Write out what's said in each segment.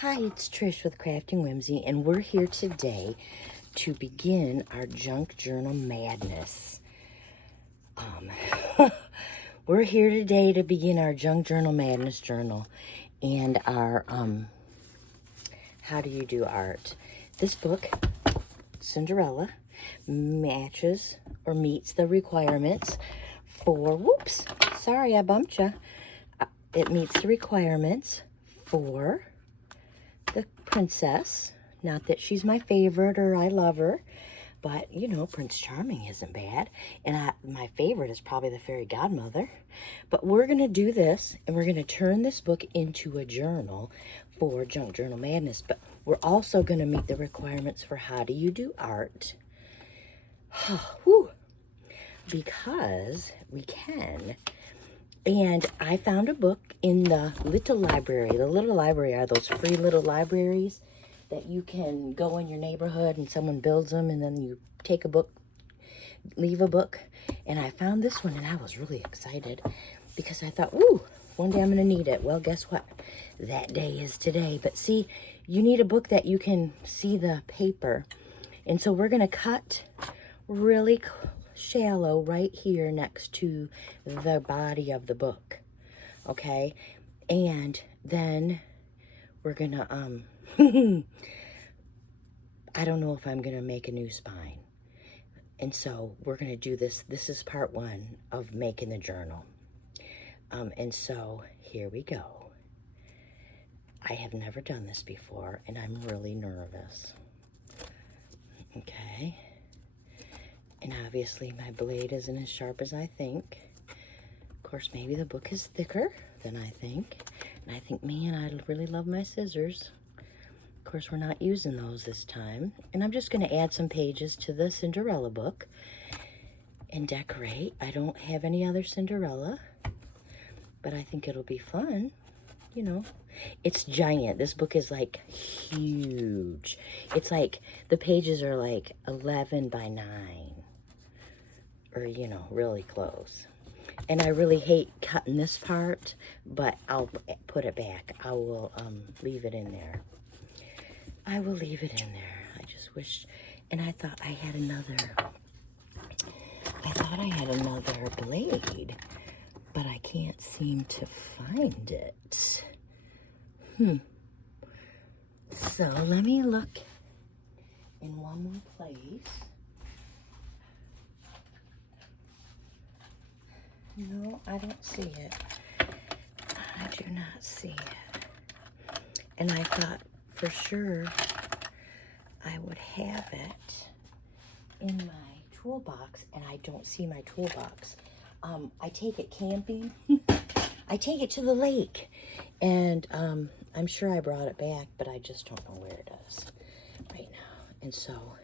Hi, it's Trish with Crafting Whimsy, and we're here today to begin our junk journal madness. We're here today to begin our junk journal madness journal and our how do you do art. This book, Cinderella, matches or meets the requirements for, whoops, sorry I bumped you. It meets the requirements for the princess. Not that she's my favorite or I love her, but you know, Prince Charming isn't bad. And my favorite is probably the fairy godmother. But we're going to do this, and we're going to turn this book into a journal for Junk Journal Madness. But we're also going to meet the requirements for how do you do art. Whew. Because we can. And I found a book in the little library. The little library are those free little libraries that you can go in your neighborhood and someone builds them, and then you take a book, leave a book. And I found this one, and I was really excited because I thought, ooh, one day I'm going to need it. Well, guess what? That day is today. But see, you need a book that you can see the paper. And so we're going to cut really shallow right here next to the body of the book, okay? And then we're gonna I don't know if I'm gonna make a new spine, and so we're gonna do this. This is part one of making the journal, and so here we go. I have never done this before, and I'm really nervous. Okay. And obviously my blade isn't as sharp as I think. Of course, maybe the book is thicker than I think. And I think, man, I really love my scissors. Of course, we're not using those this time. And I'm just going to add some pages to the Cinderella book and decorate. I don't have any other Cinderella, but I think it'll be fun. You know, it's giant. This book is like huge. It's like the pages are like 11 by 9. Or, you know, really close. And I really hate cutting this part, but I'll put it back. I will leave it in there. I will leave it in there. I just wish, and I thought I had another blade, but I can't seem to find it. So let me look in one more place. No, I don't see it. I do not see it. And I thought for sure I would have it in my toolbox, and I don't see my toolbox. I take it camping. I take it to the lake, and I'm sure I brought it back, but I just don't know where it is right now. And so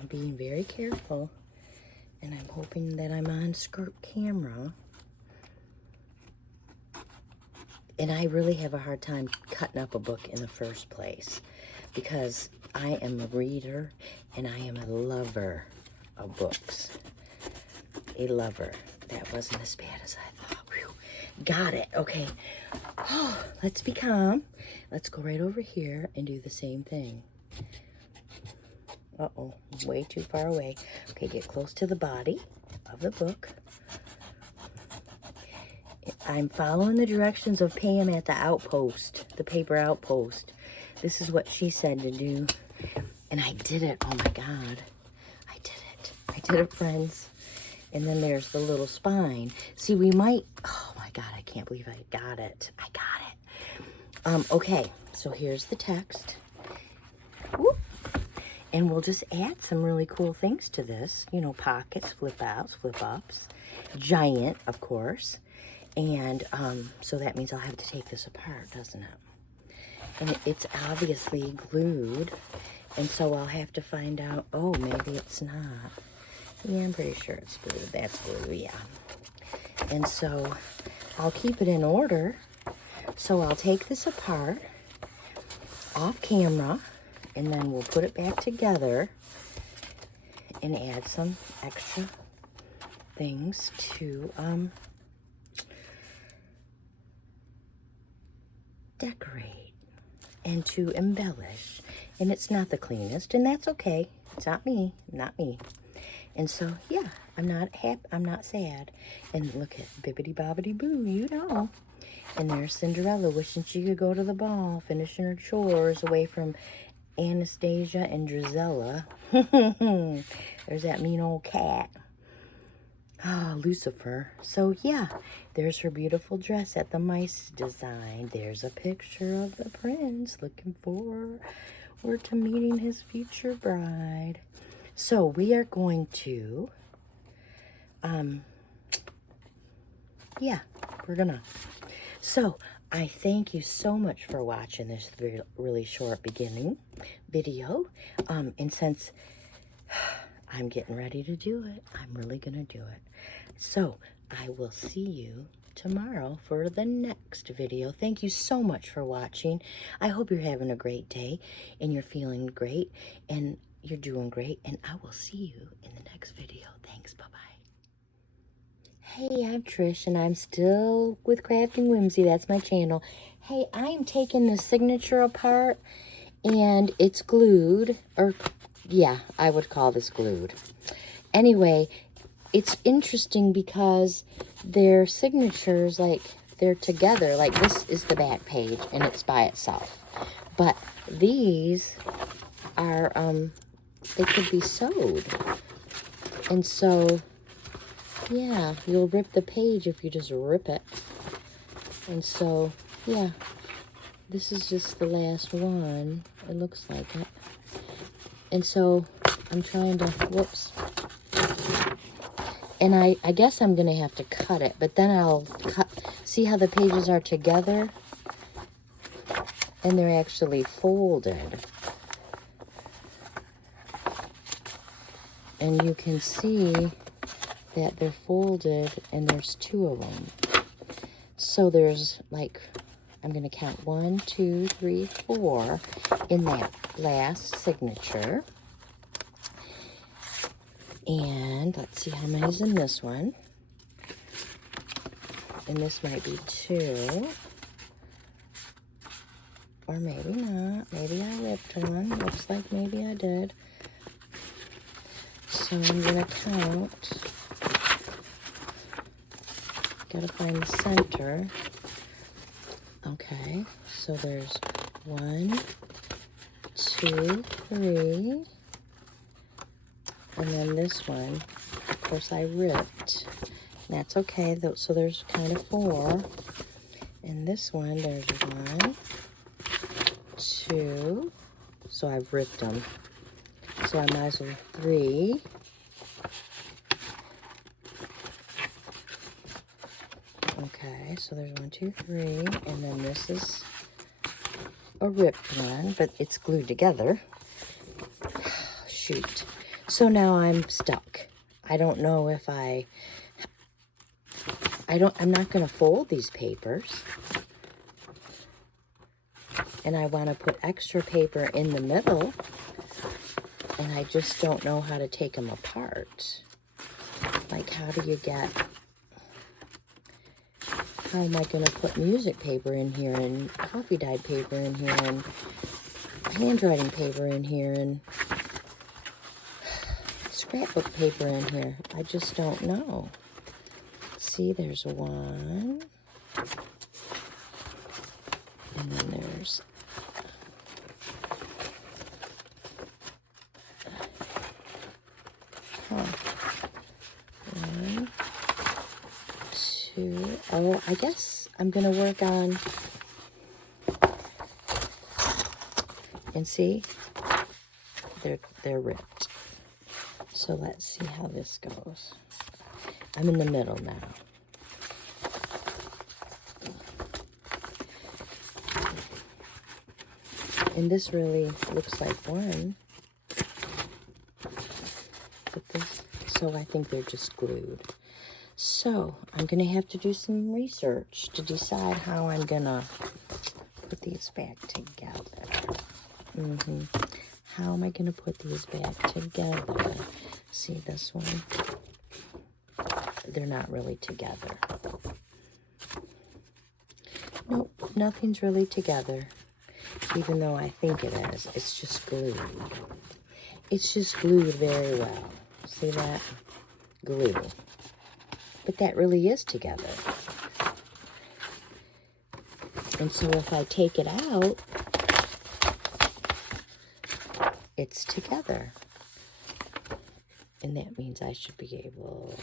I'm being very careful, and I'm hoping that I'm on camera. And I really have a hard time cutting up a book in the first place because I am a reader and I am a lover of books. A lover. That wasn't as bad as I thought. Whew. Got it. Okay. Oh, let's be calm. Let's go right over here and do the same thing. Uh-oh, way too far away. Okay, get close to the body of the book. I'm following the directions of Pam at the outpost, the paper outpost. This is what she said to do. And I did it. Oh my God. I did it. I did it, friends. And then there's the little spine. See, we might, oh my God, I can't believe I got it. I got it. Okay, so here's the text. Whoop. And we'll just add some really cool things to this. You know, pockets, flip outs, flip ups. Giant, of course. And so that means I'll have to take this apart, doesn't it? And it's obviously glued. And so I'll have to find out, oh, maybe it's not. Yeah, I'm pretty sure it's glued. That's glue, yeah. And so I'll keep it in order. So I'll take this apart off camera. And then we'll put it back together and add some extra things to decorate and to embellish. And it's not the cleanest, and that's okay. It's not me, not me. And so, yeah, I'm not happy, I'm not sad. And look at Bibbidi Bobbidi Boo, you know. And there's Cinderella wishing she could go to the ball, finishing her chores away from Anastasia and Drizella. There's that mean old cat. Ah, Lucifer. So, yeah, there's her beautiful dress that the mice designed. There's a picture of the prince looking forward to meeting his future bride. So, we are going to, yeah, we're gonna. So, I thank you so much for watching this really short beginning video. And since I'm getting ready to do it, I'm really going to do it. So, I will see you tomorrow for the next video. Thank you so much for watching. I hope you're having a great day and you're feeling great and you're doing great. And I will see you in the next video. Thanks. Bye-bye. Hey, I'm Trish, and I'm still with Crafting Whimsy. That's my channel. Hey, I am taking the signature apart, and it's glued. Or, yeah, I would call this glued. Anyway, it's interesting because their signatures, like, they're together. Like, this is the back page, and it's by itself. But these are, they could be sewed. And so, yeah, you'll rip the page if you just rip it. And so, yeah, this is just the last one. It looks like it. And so, I'm trying to, whoops. And I guess I'm going to have to cut it, but then I'll cut, see how the pages are together? And they're actually folded. And you can see that they're folded, and there's two of them. So there's like, I'm going to count 1, 2, 3, 4 in that last signature. And let's see how many's in this one. And this might be 2. Or maybe not. Maybe I ripped one. Looks like maybe I did. So I'm going to count. Gotta find the center. Okay, so there's 1, 2, 3. And then this one, of course, I ripped. That's okay, so there's kind of 4. And this one, there's 1, 2. So I've ripped them. So I might as well 3. Okay, so there's 1, 2, 3, and then this is a ripped one, but it's glued together. Shoot. So now I'm stuck. I don't know if I'm not going to fold these papers. And I want to put extra paper in the middle, and I just don't know how to take them apart. Like, how do you get... How am I going to put music paper in here, and coffee dyed paper in here, and handwriting paper in here, and scrapbook paper in here? I just don't know. See, there's 1. And then there's... Huh. 1, 2. Oh, I guess I'm going to work on... And see? They're ripped. So let's see how this goes. I'm in the middle now. And this really looks like one. But this, so I think they're just glued. So I'm going to have to do some research to decide how I'm going to put these back together. How am I going to put these back together? See this one? They're not really together. Nope. nothing's really together, even though I think it is. It's just glued. It's just glued very well. See that? Glue. But that really is together. And so if I take it out, it's together. And that means I should be able,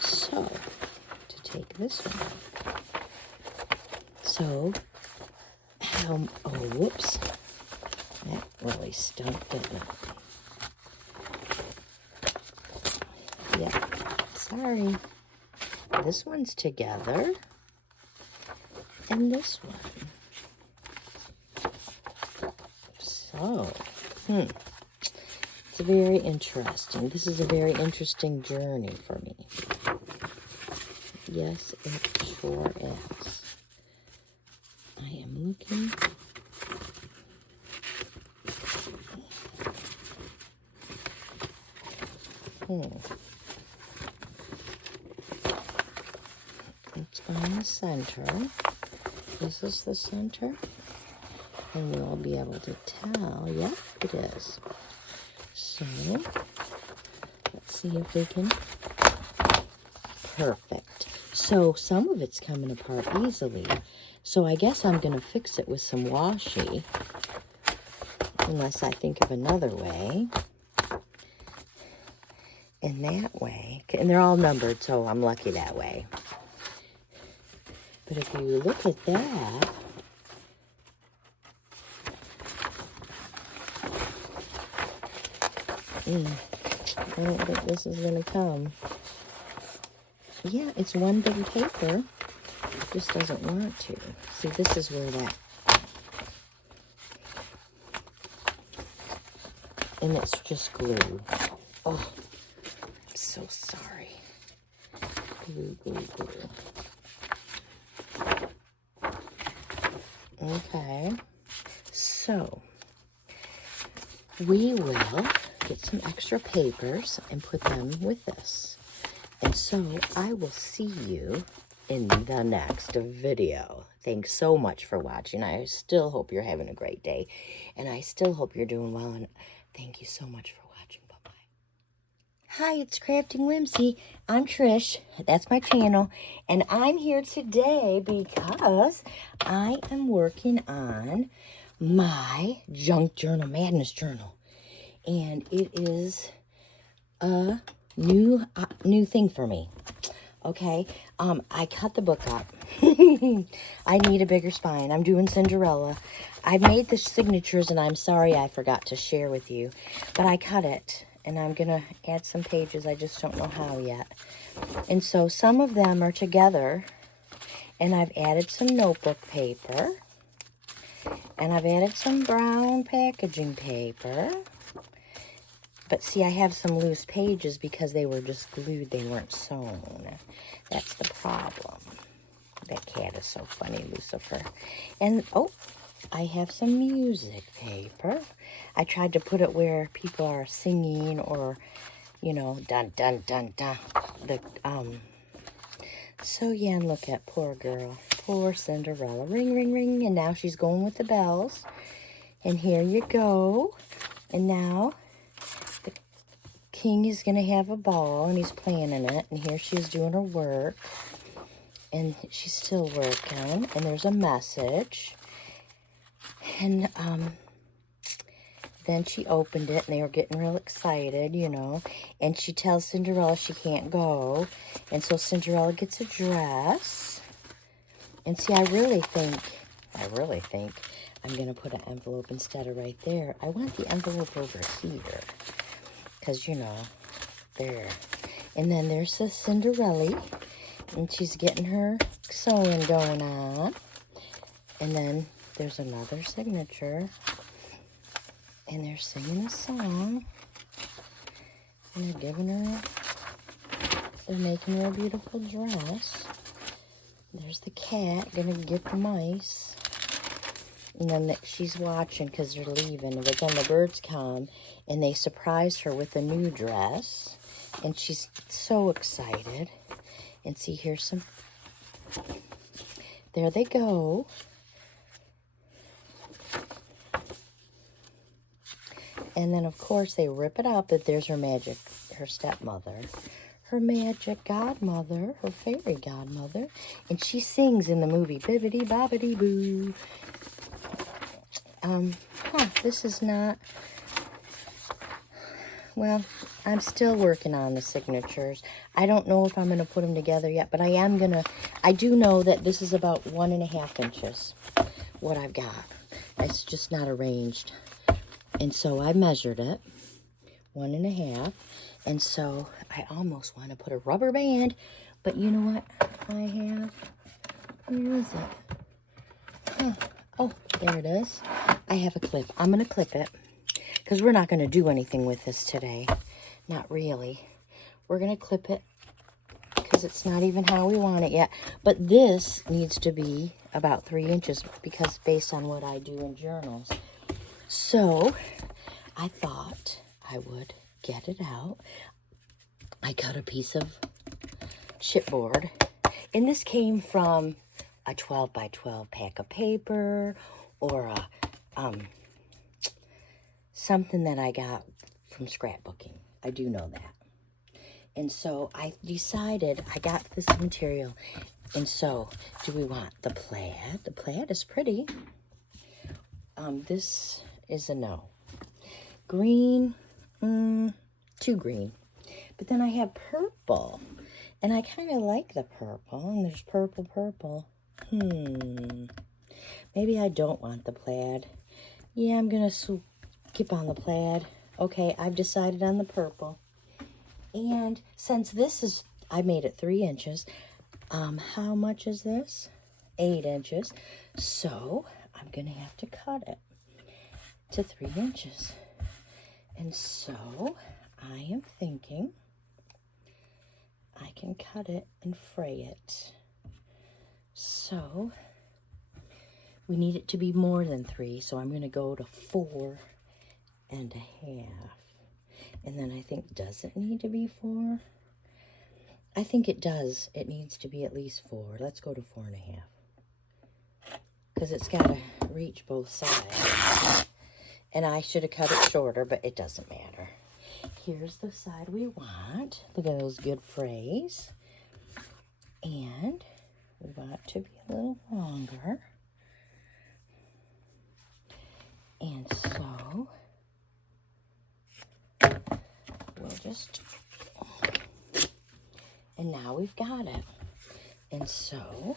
so, to take this one. So, oh, whoops. That really stunk, didn't it? Yeah, sorry. This one's together. And this one. So, it's very interesting. This is a very interesting journey for me. Yes, it sure is. I am looking. It's on the center. This is the center. And we'll be able to tell. Yep, it is. So, let's see if we can. Perfect. So, some of it's coming apart easily. So, I guess I'm going to fix it with some washi. Unless I think of another way. And that way. And they're all numbered, so I'm lucky that way. But if you look at that. I don't think this is going to come. Yeah, it's one big paper. It just doesn't want to. See, this is where that... And it's just glue. Oh, I'm so sorry. Glue, glue, glue. Okay. So, we will get some extra papers and put them with this. And so I will see you in the next video. Thanks so much for watching. I still hope you're having a great day. And I still hope you're doing well. And thank you so much for watching. Bye-bye. Hi, it's Crafting Whimsy. I'm Trish. That's my channel. And I'm here today because I am working on my Junk Journal Madness Journal. And it is a new thing for me. Okay, I cut the book up. I need a bigger spine. I'm doing Cinderella. I made the signatures, and I'm sorry I forgot to share with you. But I cut it, and I'm going to add some pages. I just don't know how yet. And so some of them are together, and I've added some notebook paper. And I've added some brown packaging paper. But see, I have some loose pages because they were just glued. They weren't sewn. That's the problem. That cat is so funny, Lucifer. And, oh, I have some music paper. I tried to put it where people are singing or, you know, dun, dun, dun, dun. So, yeah, and look at poor girl. Poor Cinderella. Ring, ring, ring. And now she's going with the bells. And here you go. And now King is going to have a ball, and he's planning it, and here she's doing her work, and she's still working, and there's a message, and then she opened it, and they were getting real excited, you know, and she tells Cinderella she can't go, and so Cinderella gets a dress, and see, I really think I'm going to put an envelope instead of right there. I want the envelope over here. Because, you know, there. And then there's a Cinderella. And she's getting her sewing going on. And then there's another signature. And they're singing a song. And they're giving her, they're making her a beautiful dress. There's the cat gonna get the mice. And then she's watching because they're leaving. But then the birds come and they surprise her with a new dress. And she's so excited. And see, here's some there they go. And then, of course, they rip it up. But there's her magic, her stepmother, her magic godmother, her fairy godmother. And she sings in the movie, bibbidi bobbidi boo. This is not, well, I'm still working on the signatures. I don't know if I'm going to put them together yet, but I do know that this is about 1.5 inches, what I've got. It's just not arranged. And so I measured it, 1.5. And so I almost want to put a rubber band, but you know what I have? Where is it? Oh, there it is. I have a clip. I'm going to clip it because we're not going to do anything with this today. Not really. We're going to clip it because it's not even how we want it yet. But this needs to be about 3 inches because based on what I do in journals. So I thought I would get it out. I cut a piece of chipboard. And this came from a 12 by 12 pack of paper or a something that I got from scrapbooking. I do know that. And so I decided I got this material. And so do we want the plaid? The plaid is pretty. This is a no. Green, too green. But then I have purple. And I kind of like the purple. And there's purple. Maybe I don't want the plaid. Yeah, I'm going to skip on the plaid. Okay, I've decided on the purple. And since this is, I made it 3 inches. How much is this? 8 inches. So I'm going to have to cut it to 3 inches. And so I am thinking I can cut it and fray it. So we need it to be more than 3, so I'm going to go to 4.5. And then I think, does it need to be 4? I think it does. It needs to be at least 4. Let's go to 4.5. Because it's got to reach both sides. And I should have cut it shorter, but it doesn't matter. Here's the side we want. Look at those good frays. And we want it to be a little longer. And so we'll just, and now we've got it. And so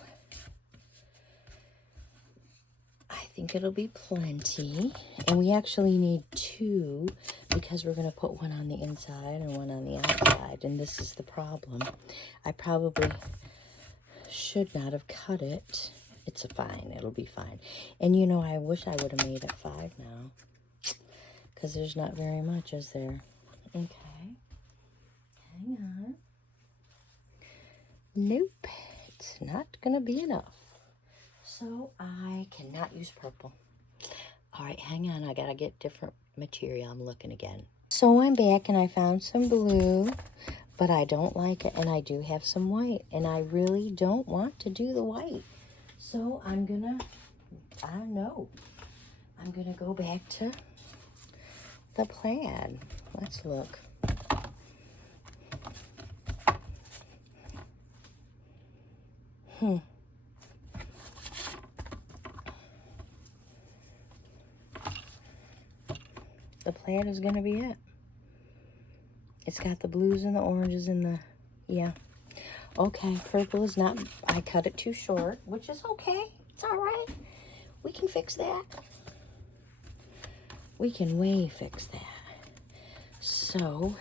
I think it'll be plenty. And we actually need 2 because we're going to put one on the inside and one on the outside. And this is the problem. I probably should not have cut it. It's fine. It'll be fine. And you know, I wish I would have made it 5 now. Because there's not very much, is there? Okay. Hang on. Nope. It's not going to be enough. So I cannot use purple. All right, hang on. I got to get different material. I'm looking again. So I'm back and I found some blue, but I don't like it. And I do have some white. And I really don't want to do the white. So I'm going to, I don't know. I'm going to go back to the plaid. Let's look. The plaid is going to be it. It's got the blues and the oranges and the, yeah. Okay, purple is not, I cut it too short, which is okay. It's all right. We can fix that. We can way fix that. So,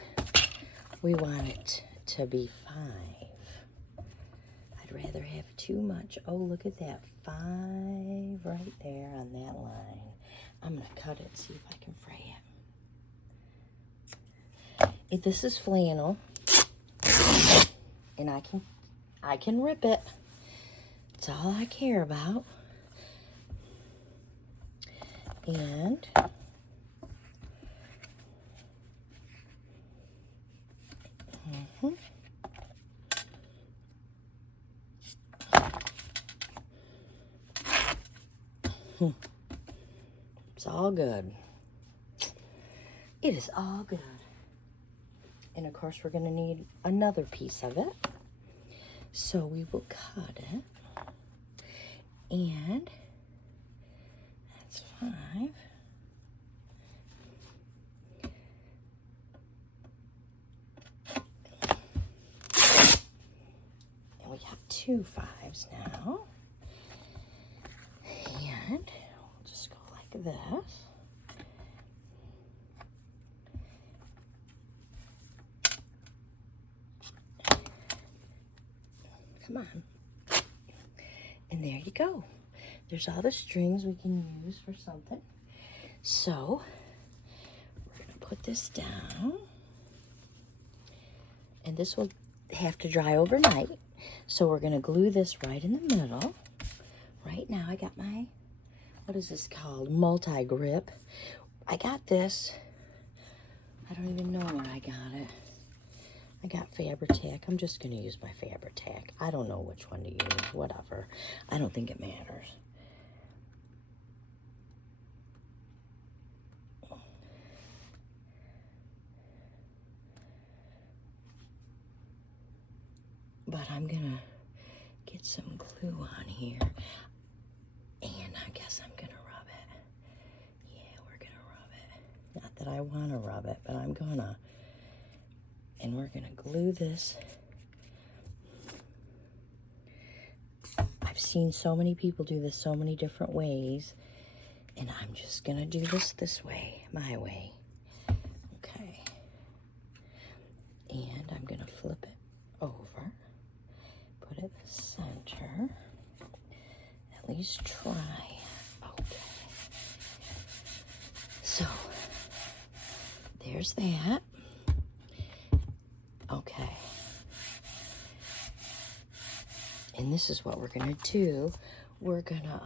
we want it to be 5. I'd rather have too much. Oh, look at that. 5 right there on that line. I'm going to cut it, see if I can fray it. If this is flannel, and I can rip it. It's all I care about. And It's all good. It is all good. And of course, we're going to need another piece of it. So we will cut it. And that's 5. And we got 2 5s now. And we'll just go like this. Come on. And there you go. There's all the strings we can use for something. So, we're going to put this down. And this will have to dry overnight. So we're going to glue this right in the middle. Right now I got my, what is this called? Multi-grip. I got this. I don't even know where I got it. I got Fabri-Tac. I'm just going to use my Fabri-Tac. I don't know which one to use. Whatever. I don't think it matters. But I'm going to get some glue on here. And I guess I'm going to rub it. Yeah, we're going to rub it. Not that I want to rub it, but I'm going to. And we're going to glue this. I've seen so many people do this so many different ways. And I'm just going to do this way, my way. Okay. And I'm going to flip it over. Put it in the center. At least try. Okay. So, there's that. Okay. And this is what we're going to do. We're going to,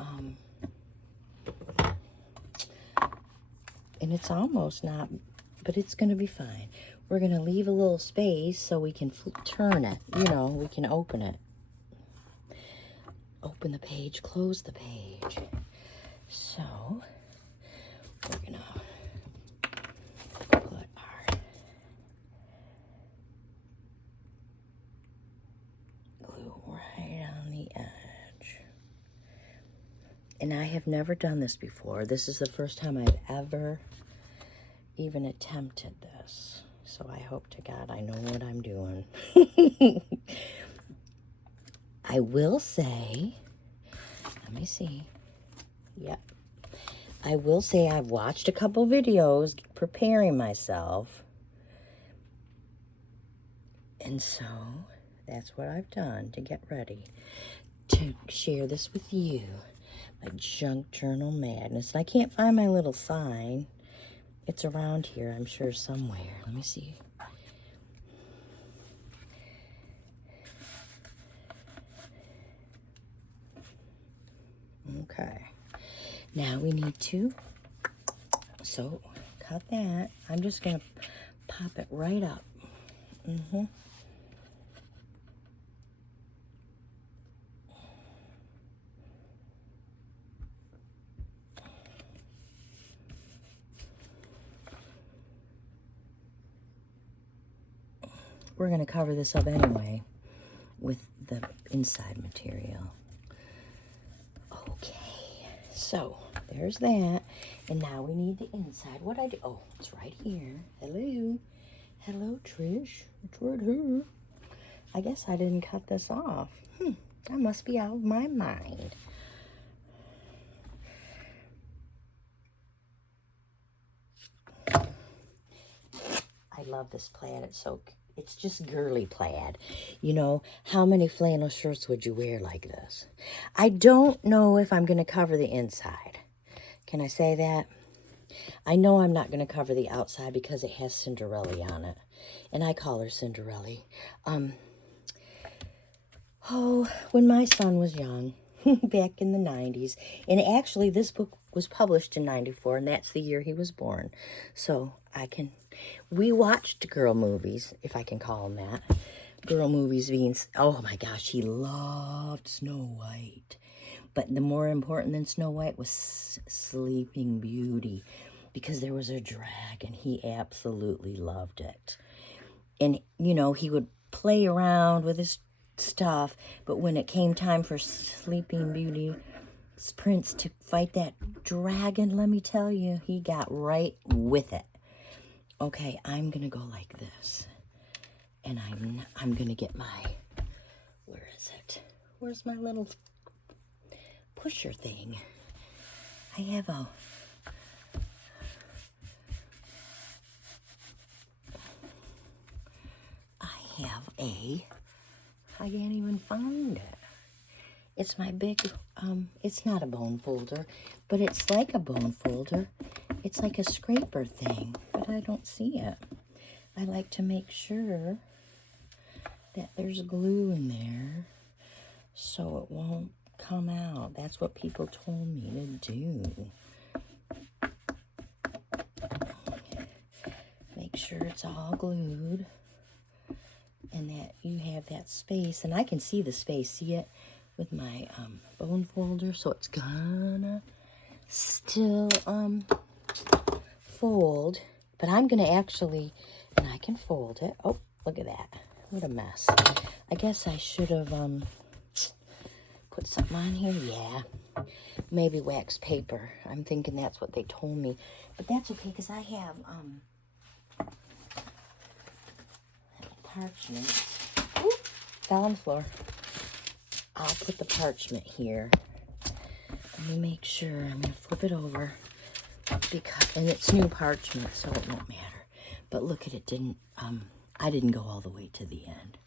and it's almost not, but it's going to be fine. We're going to leave a little space so we can turn it. You know, we can open it. Open the page, close the page. So, we're going to put our glue right on the edge. And I have never done this before. This is the first time I've ever even attempted this. So I hope to God I know what I'm doing. I will say, let me see. Yep. I will say I've watched a couple videos preparing myself. And so that's what I've done to get ready to share this with you. My junk journal madness. And I can't find my little sign. It's around here, I'm sure, somewhere. Let me see. Okay. Now we need to, so cut that. I'm just going to pop it right up. We're going to cover this up anyway with the inside material. Okay, so there's that. And now we need the inside. What I do? Oh, it's right here. Hello. Hello, Trish. It's right here. I guess I didn't cut this off. I must be out of my mind. I love this plaid. It's just girly plaid. You know, how many flannel shirts would you wear like this? I don't know if I'm going to cover the inside. Can I say that? I know I'm not going to cover the outside because it has Cinderella on it. And I call her Cinderella. When my son was young, back in the 90s, and actually this book was published in 94, and that's the year he was born. So we watched girl movies, if I can call them that, girl movies being, oh my gosh, he loved Snow White. But the more important than Snow White was Sleeping Beauty, because there was a dragon. He absolutely loved it. And, you know, he would play around with his stuff, but when it came time for Sleeping Beauty's prince to fight that dragon, let me tell you, he got right with it. Okay, I'm going to go like this. And I'm going to get my, where is it? Where's my little pusher thing? I have a, I can't even find it. It's my big, it's not a bone folder, but it's like a bone folder. It's like a scraper thing, but I don't see it. I like to make sure that there's glue in there so it won't come out. That's what people told me to do. Make sure it's all glued and that you have that space. And I can see the space, see it with my bone folder, so it's gonna still fold. But I'm gonna actually, and I can fold it. Oh, look at that. What a mess. I guess I should have put something on here. Yeah, maybe wax paper. I'm thinking that's what they told me. But that's okay, because I have parchment. Ooh, fell on the floor. I'll put the parchment here. Let me make sure. I'm going to flip it over. And it's new parchment, so it won't matter. But look at it, I didn't go all the way to the end.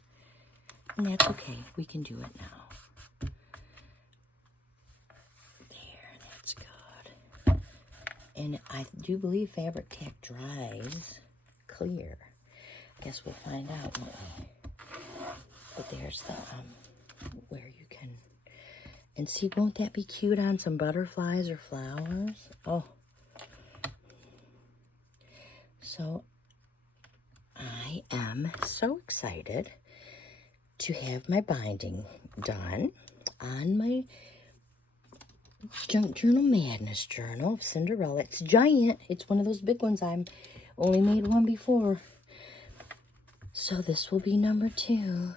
And that's okay. We can do it now. There, that's good. And I do believe fabric tack dries clear. Guess we'll find out, won't we? But there's the, where you can, and see, won't that be cute on some butterflies or flowers? Oh. So I am so excited to have my binding done on my Junk Journal Madness journal of Cinderella. It's giant. It's one of those big ones. I only made one before. So this will be number 2.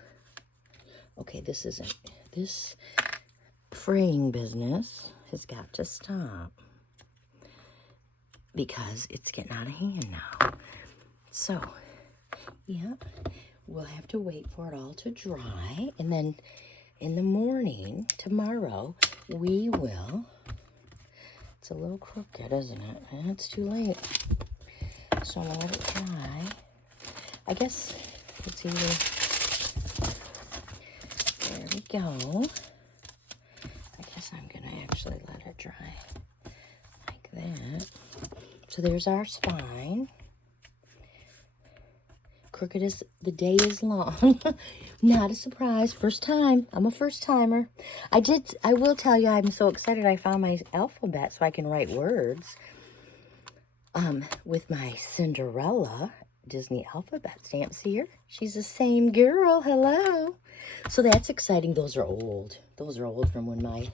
Okay, this fraying business has got to stop because it's getting out of hand now. So, yeah, we'll have to wait for it all to dry. And then in the morning, tomorrow, we will, it's a little crooked, isn't it? It's too late. So I'm going to let it dry. I guess it's either, there we go. I guess I'm going to actually let it dry like that. So there's our spine. Crooked as the day is long. Not a surprise. First time. I'm a first timer. I will tell you, I'm so excited I found my alphabet so I can write words. With my Cinderella Disney alphabet stamps here. She's the same girl. Hello. So that's exciting. Those are old. Those are old from when my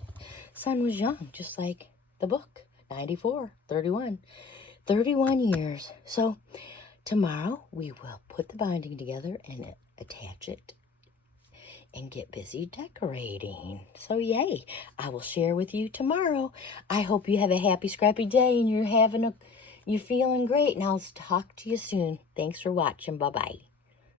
son was young, just like the book. 94, 31. 31 years. So tomorrow we will put the binding together and attach it and get busy decorating. So yay. I will share with you tomorrow. I hope you have a happy, scrappy day and you're feeling great, and I'll talk to you soon. Thanks for watching. Bye-bye.